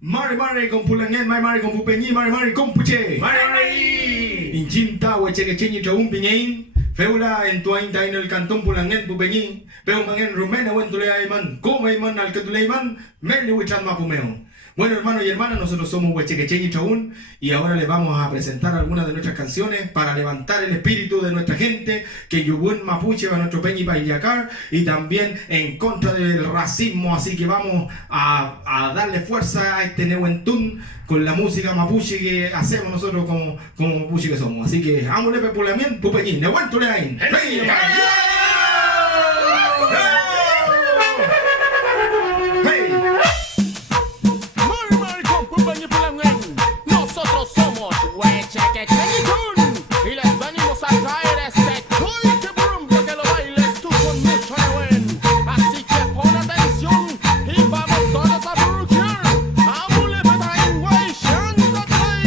Mari con Pulangen, Mari con Pupeñi, Mari con Puche. Mari. Injinta, Huechequecheñi, Traum Piñain. Feula en Tuainta en el cantón Pulangen, Pupeñi. Peumangen, Rumena, Wentuleaiman, Comaiman, Alcatuleiman, Meli Huichan Mapumeo. Bueno, hermanos y hermanas, nosotros somos Huechequecheñi y Traún y ahora les vamos a presentar algunas de nuestras canciones para levantar el espíritu de nuestra gente, que Yubun Mapuche va nuestro Peñi Paillacar, y también en contra del racismo. Así que vamos a darle fuerza a este Nehuentún con la música mapuche que hacemos nosotros como mapuche que somos. Así que ámule pepulamiento, Pupeñi, Nehuentuleain. Nosotros somos Huechequecheñitún y les venimos a traer este Tulque Brum para que lo bailes tú con mucho buen. Así que pon atención y vamos todos a burquear. Amule betain way shanda tay.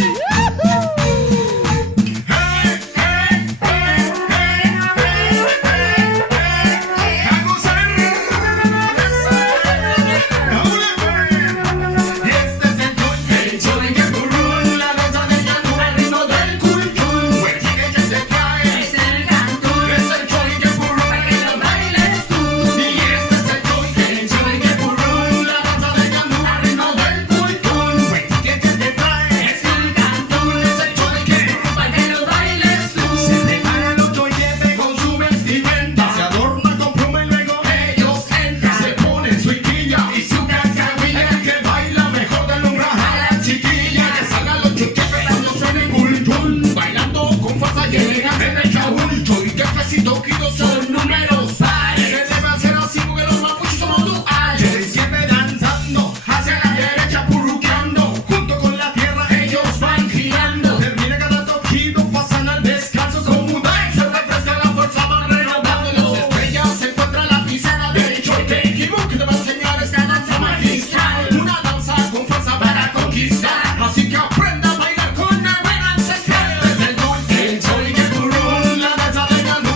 Son números pares. Se debe hacer así porque los mapuches somos duales. Siempre danzando hacia la derecha, purruqueando. Junto con la tierra ellos van girando. Termina cada toquido, pasan al descanso. Como un dive se refresca la fuerza, van renovando. Las estrellas se encuentran la pizarra de Cholte. Kibuk te va a enseñar esta danza magistral. Una danza con fuerza para conquistar. Así que aprenda a bailar con una buena ancestral. Desde el norte, el Cholte Burrún, la danza de Ganú.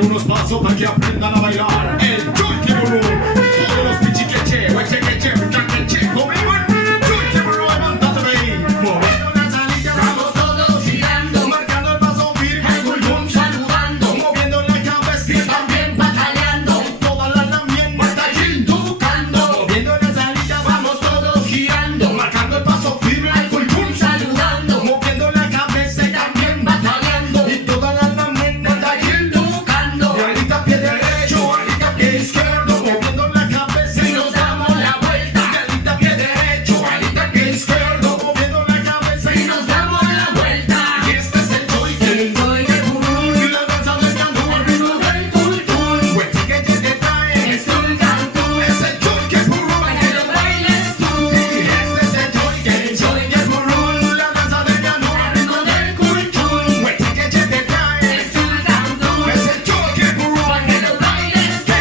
Unos pasos para que aprendan a bailar el Tulque Brum. Todos los pichiqueche, huechequeche, picaqueche, conmigo el Tulque Brum. Levántate de ahí, moviendo la salida, vamos todos girando, marcando el paso firme, el culbón saludando, moviendo la cabeza y también bataleando, toda la lamien, batallín tocando, moviendo la salida, vamos todos girando, marcando el paso firme, el culbón saludando, moviendo la cabeza y también bataleando, y toda la lamien, batallín tocando. Alita pie derecho, alita pie izquierdo, moviendo la cabeza y nos damos la vuelta. Alita pie derecho, alita pie izquierdo, moviendo la cabeza y nos damos la vuelta. Y este es el Tulque Brum, y la danza del Ganú, el ritmo del cultún. Huechequeche te trae, es el cantún, es el Tulque Brum, para que lo bailes tú. Y este es el Tulque Brum, la danza del Ganú, el ritmo del cultún. Huechequeche te trae, es el cantún, es el Tulque Brum, para que lo bailes tú.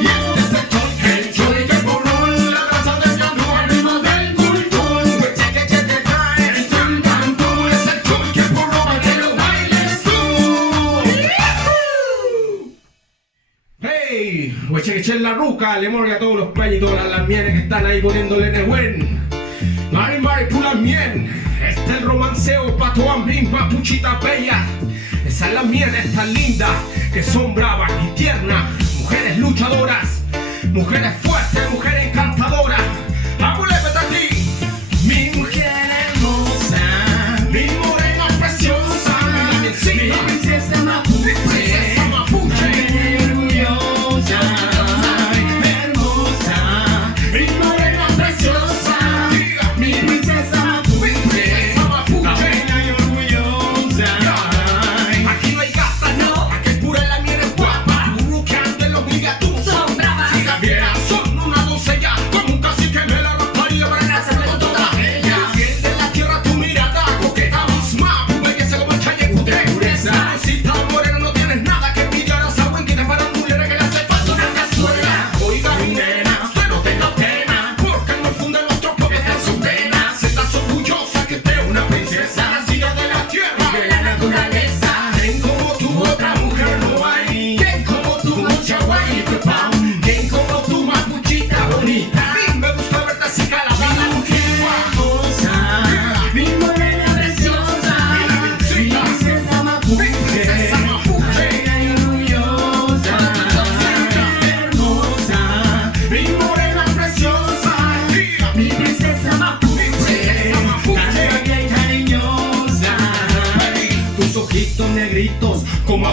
Y este es el Tulque Brum, la danza del Ganú, el ritmo del cultún. Huechequeche te trae, es el cantún, es el Tulque Brum, para que lo bailes tú. Hey, Huechequeche en la ruca, le morgue a todos los peñis y todas las mienes que están ahí poniéndole Nehuen. Mari Pulamien, este es el romanceo patoan bim papuchita bella. Esa es la mienes tan linda, que son bravas y tiernas, mujeres luchadoras, mujeres fuertes, mujeres encantadoras. ¡Ámule ti! Mi mujer hermosa, mi morena preciosa, mi princesa mapuche, orgullosa, hermosa, mi morena preciosa, mi princesa mapuche, buena y orgullosa. Aquí no hay gata, no, aquí es pura la miel es guapa, burruqueante los gigatú, son bravas, si la vieras son una doncella.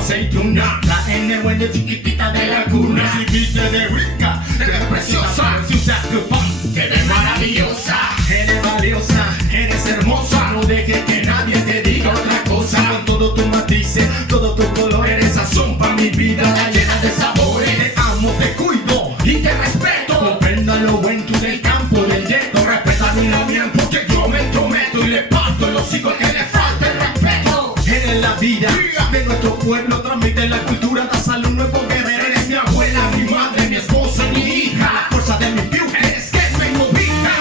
aceituna. La N buena chiquitita de la cuna. Recibiste de rica, de preciosa. Si usas tu pan, eres maravillosa. Eres valiosa, eres hermosa. No dejes que nadie te diga otra cosa. Con todo tu matices, todo tu color. Eres sazón pa' mi vida, llena de sabores. Te amo, te cuido y te respeto. Comprenda lo bueno tú del campo, del gueto. Respeta mi bien porque yo me entrometo y le parto el hocico al que le falta el respeto. Eres la vida de nuestro pueblo, transmite la cultura, da salud un nuevo guerrero. Eres mi abuela, mi madre, mi esposa y mi hija. La fuerza de mi piel es que me movija.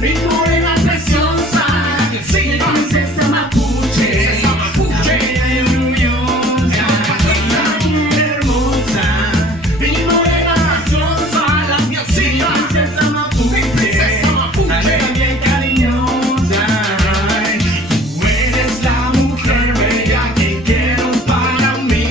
Mi morena preciosa, mi princesa mapuche. Princesa mapuche, orgullosa, hermosa. Mi morena preciosa, la miocita. Princesa mapuche, también cariñosa. Tú eres la mujer bella que quiero para mí.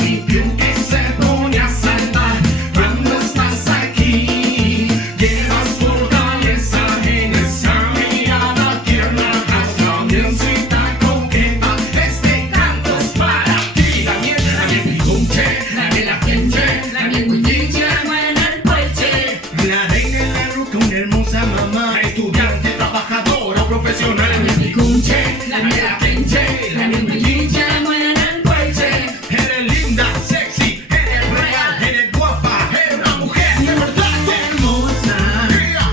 Mi piel que se pone a saltar cuando estás aquí. Llevas fortaleza en esa mirada tierna. Camioncita coqueta, este canto es para ti. La miel picunche, la miel la gente, la miel cuitinche, la buena el pueche. La reina en la ruca, una hermosa mamá. Estudiante, trabajadora, profesional. La miel picunche, la miel la gente, la miel cuitinche, la buena el puche. Eres linda, sexy, eres real, eres guapa, eres una mujer de verdad hermosa.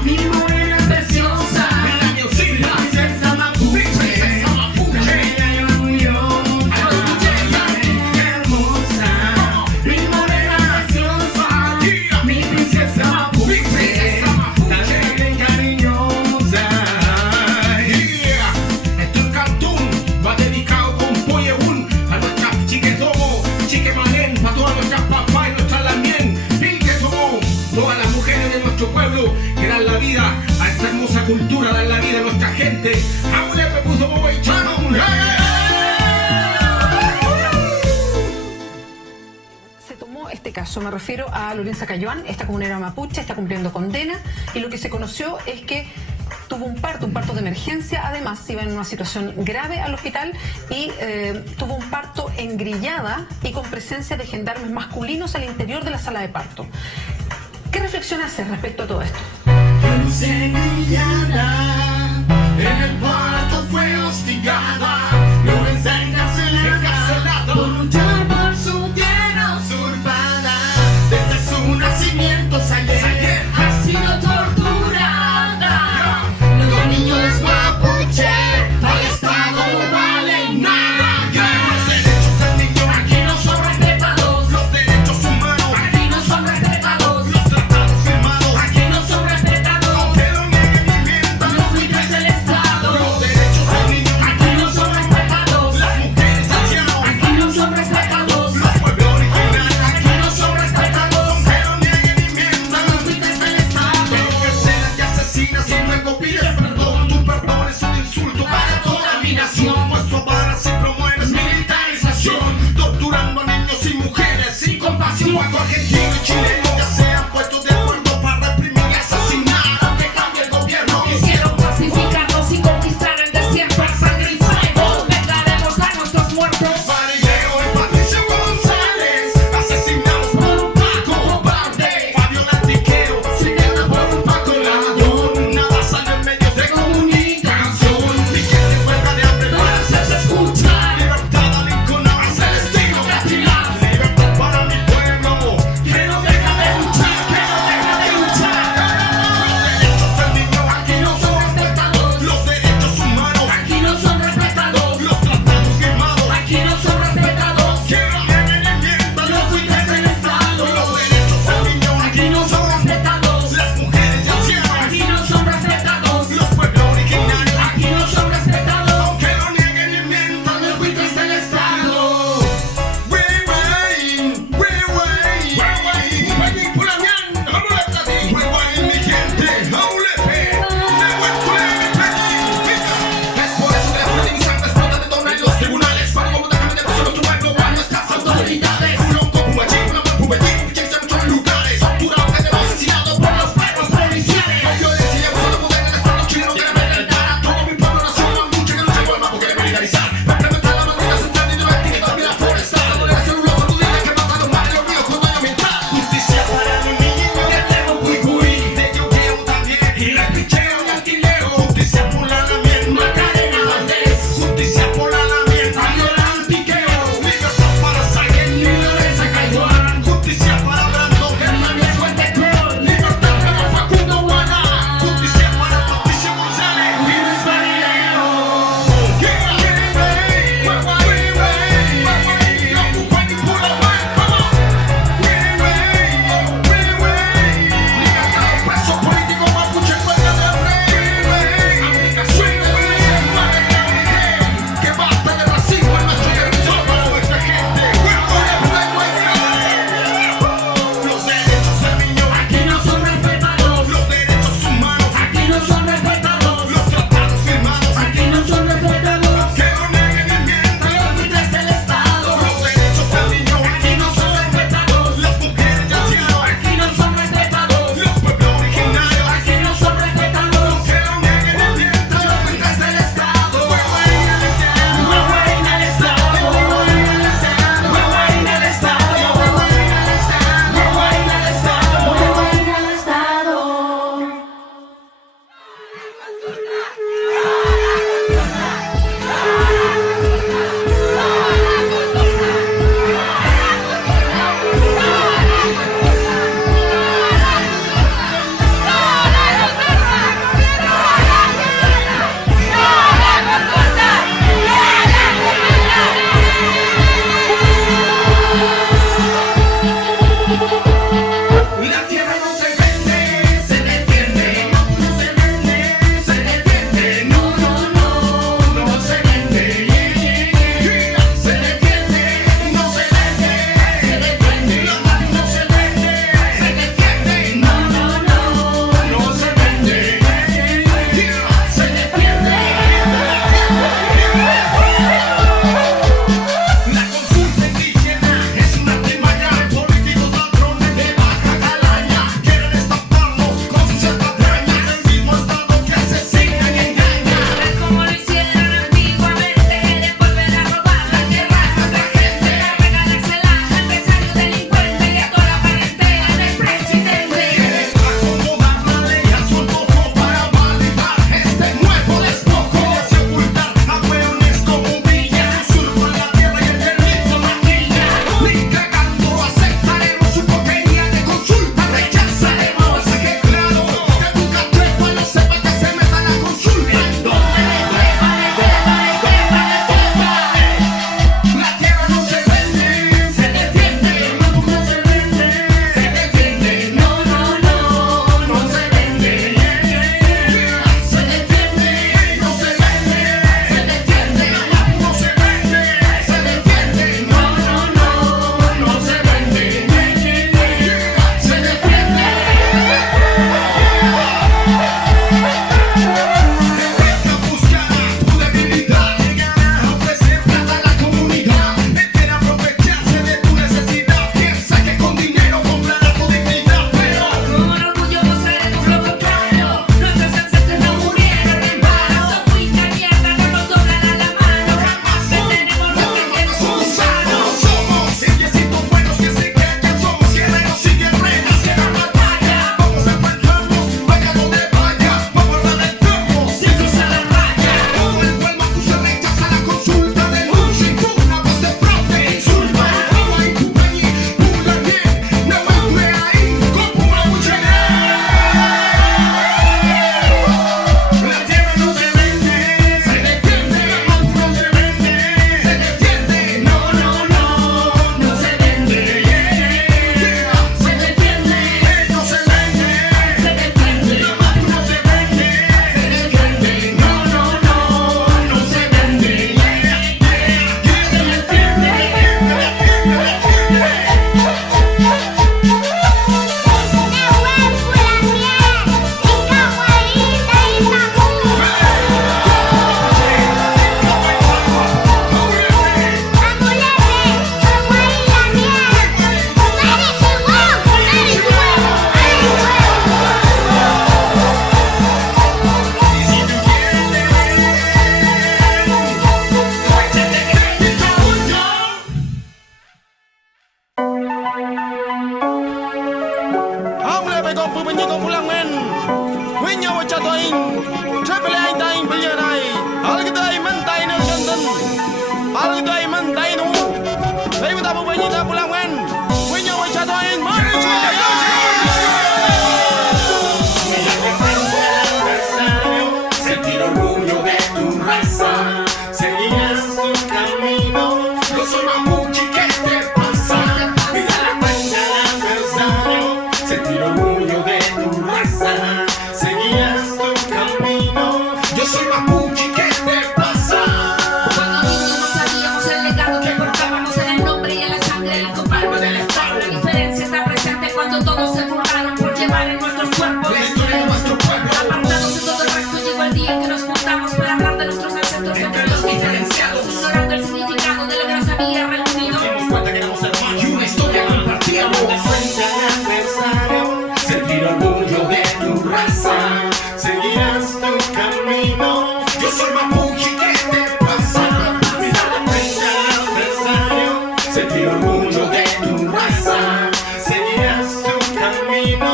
Mi morena preciosa, la miocita, la princesa mapuche, la bella y orgullosa, hermosa. Mi morena preciosa, mi princesa mapuche, la bella y cariñosa. Esto es Cantún, va dedicado con Poyehun a nuestras chiquetomo, chiquemanén, para todas nuestras papás y nuestras lamien. Y que somos todas las mujeres de nuestro pueblo que dan la vida a esta hermosa cultura, dan la vida a nuestra gente. Aún me puso como Chano. Se tomó este caso, me refiero a Lorenza Cayuán, esta comunera mapuche, está cumpliendo condena y lo que se conoció es que tuvo un parto de emergencia, además iba en una situación grave al hospital y tuvo un parto engrillada y con presencia de gendarmes masculinos al interior de la sala de parto. ¿Qué reflexión haces respecto a todo esto? En el parto fue hostigada, Lorenza encarcelada por luchar por su tierra usurpada. Desde su nacimiento ayer ha sido torturada. Los niños mapuche al Estado no valen nada. Los derechos del niño aquí no son respetados. Los derechos humanos aquí no son respetados. Los tratados firmados aquí no son respetados. Aunque lo nieguen y mientan los líderes del Estado. Los derechos del niño aquí no son respetados. Las mujeres haitianas aquí no son respetados. Los pueblos originarios aquí no son respetados. Aunque lo nieguen y mientan los líderes del Estado. Encarcelan y asesinas y luego pides perdón. Tu perdón es un insulto para toda mi nación. Pues tú avalas y promueves militarización, torturando a niños y mujeres sin compasión. Cuando argentinos y chilenos ya se han puesto de acuerdo para reprimir y asesinar, aunque cambie el gobierno, Quisieron pacificarnos y conquistar el desierto. A sangre y fuego vengaremos a nuestros muertos. Marineo y Patricio González, asesinados por un Paco cobarde. Fabio Lantiqueo, siguiendo por un Paco ladrón. Nada sale en medios de comunicación. Miguel en huelga de hambre para hacerse escuchar. Libertad al Lincoln, a Celestino Castilar. Libertad para mi pueblo, que no deja Hamle be kom pubenyi kom pulang men. Winya wacha toing. Triple A tain bilyanai. Algdai mentai nel ganten. Algdai mentai nu. Bayu ta pubenyi ta pulang men. Winya wacha toing. Mari Sentir orgullo de tu raza, seguirás tu camino. Yo soy mapuche, ¿qué te pasa? Mira la frente al adversario. Sentir orgullo de tu raza, seguirás tu camino. Yo soy mapuche, ¿qué te pasa? Cuando niños no sabíamos el legado que portábamos en el nombre y en la sangre del compadre del Estado. La diferencia está presente cuando todos se formaron por llevar en nuestros cuerpos La historia de nuestro pueblo. apartados de todo el resto. Llegó el día en que nos juntamos para hablar de nuestros ancestros entre los diferenciados, ignorando el significado de lo que nos había reunido. Nos dimos cuenta que éramos hermanos y una historia compartíamos. Frente al adversario, sentir orgullo de tu raza, seguirás tu camino. Yo soy mapuche, ¿qué te pasa? Mira la frente al adversario, sentir orgullo de tu raza, seguirás tu camino.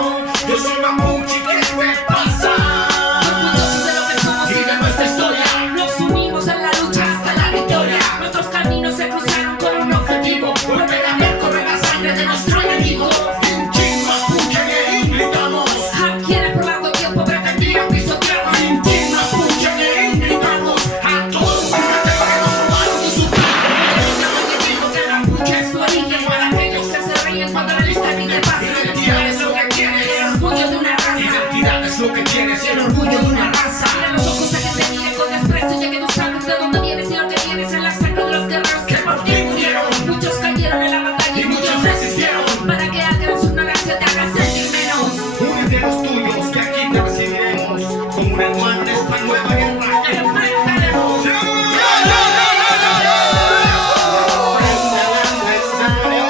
Yo soy mapuche, ¿qué te pasa? Orgullosos de lo que somos y de nuestra historia, nos unimos en la lucha hasta la victoria. Nuestros caminos se cruzaron con un objetivo: volver a ver correr la sangre de nuestro enemigo. En Chin Mapuche gritamos, A quienes por largo tiempo pretendían pisotearnos. en Chin Mapuche gritamos a todos los que nos robaron y su Que el mapuche es tu origen. Para aquellos que se ríen cuando la lista ni te pasa. identidad es lo que quieres, El orgullo de una raza. identidad es lo que quieres y el Orgullo de una raza. Mira los ojos a que te miren con desprecio, ya que tú sabes de dónde vienes y lo que tienes en la sangre de los guerreros que por ti murieron. Muchos cayeron en la batalla y muchos resistieron. Para que alguien en su ignorancia te haga sentir menos. Únete a los tuyos que aquí te recibiremos como un hermano en esta nueva guerra. Enfrentaremos. Frente al adversario,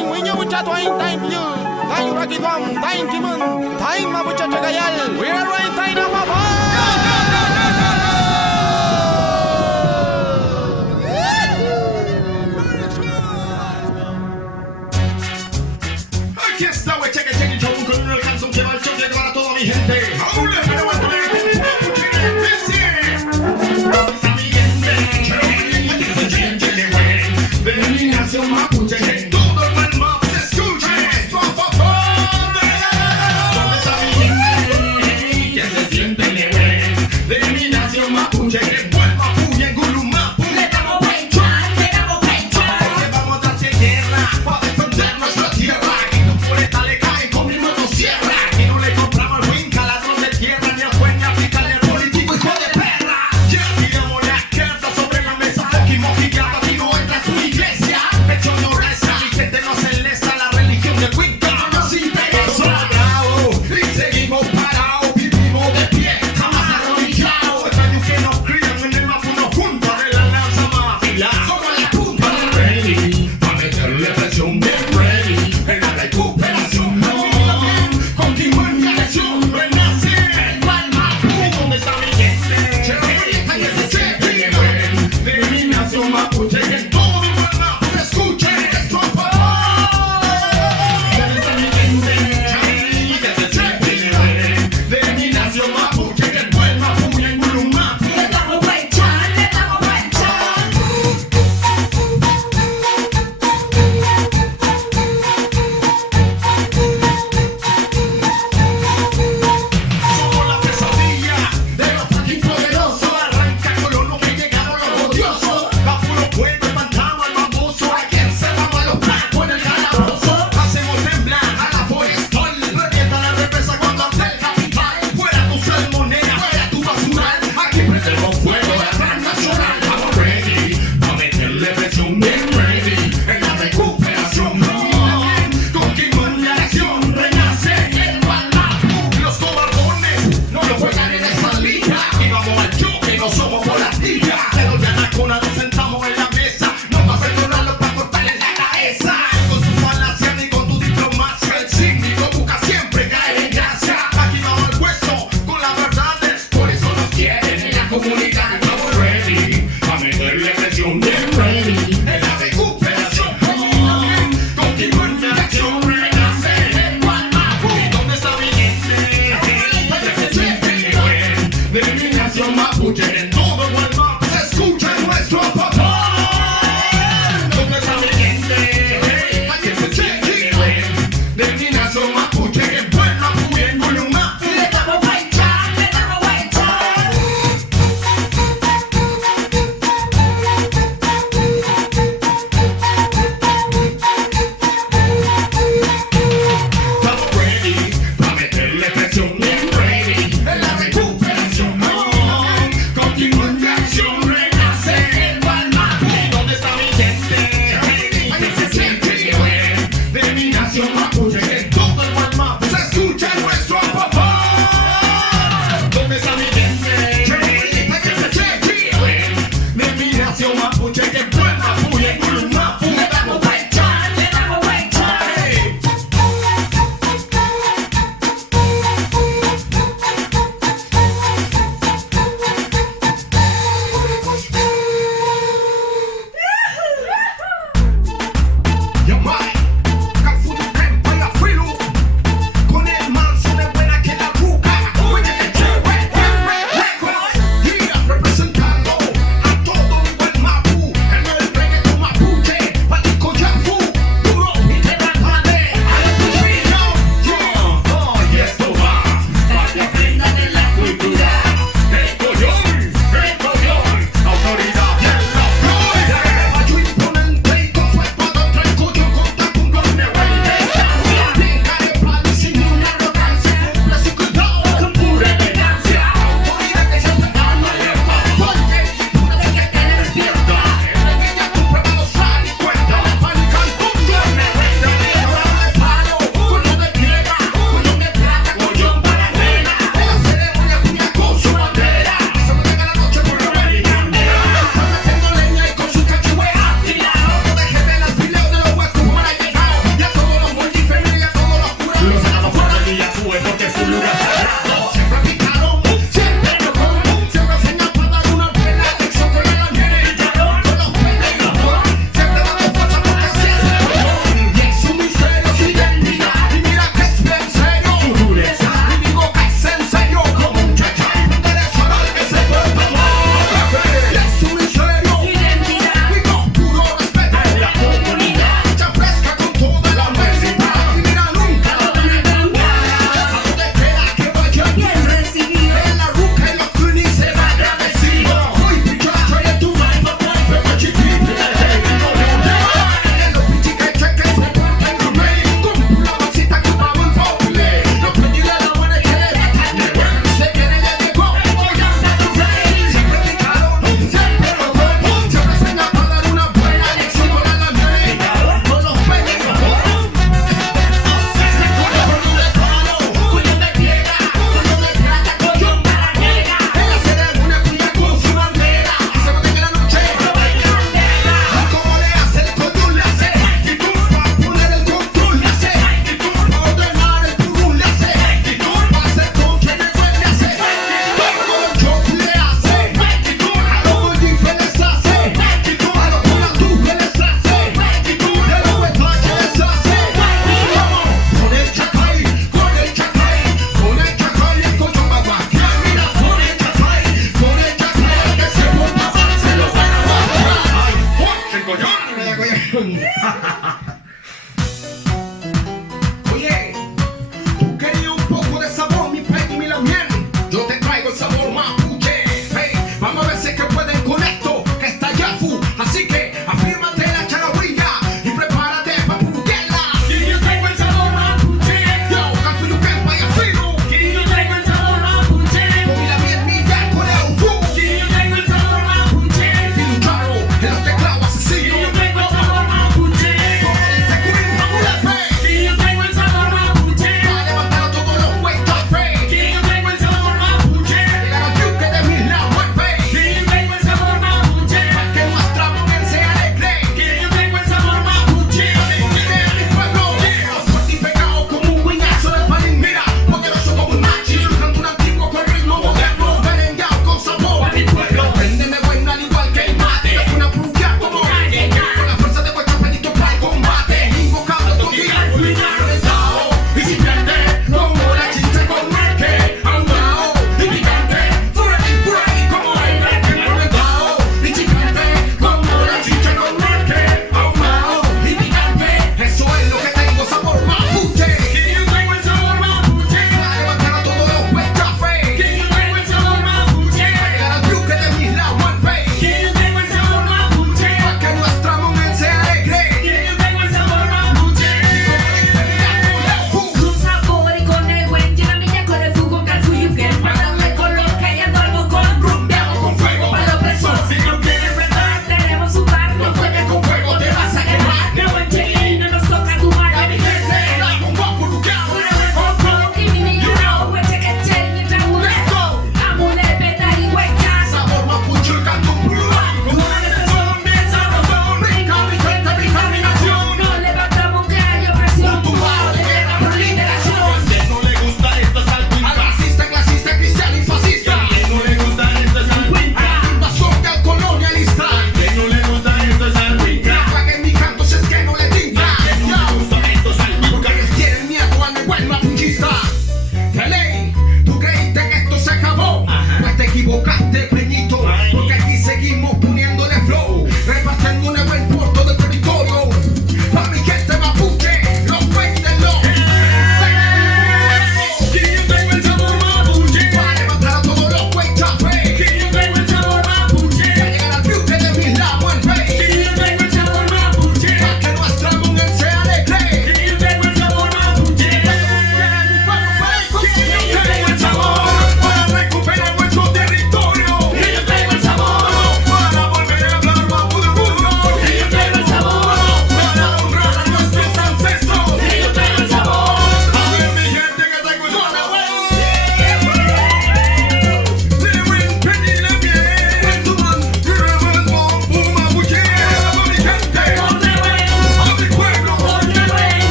Time Winya Wicha Twain, Time You, Time Rocky Dwam, Time Timon, Time Mabucha Chagayal. We are right time of a Aquí está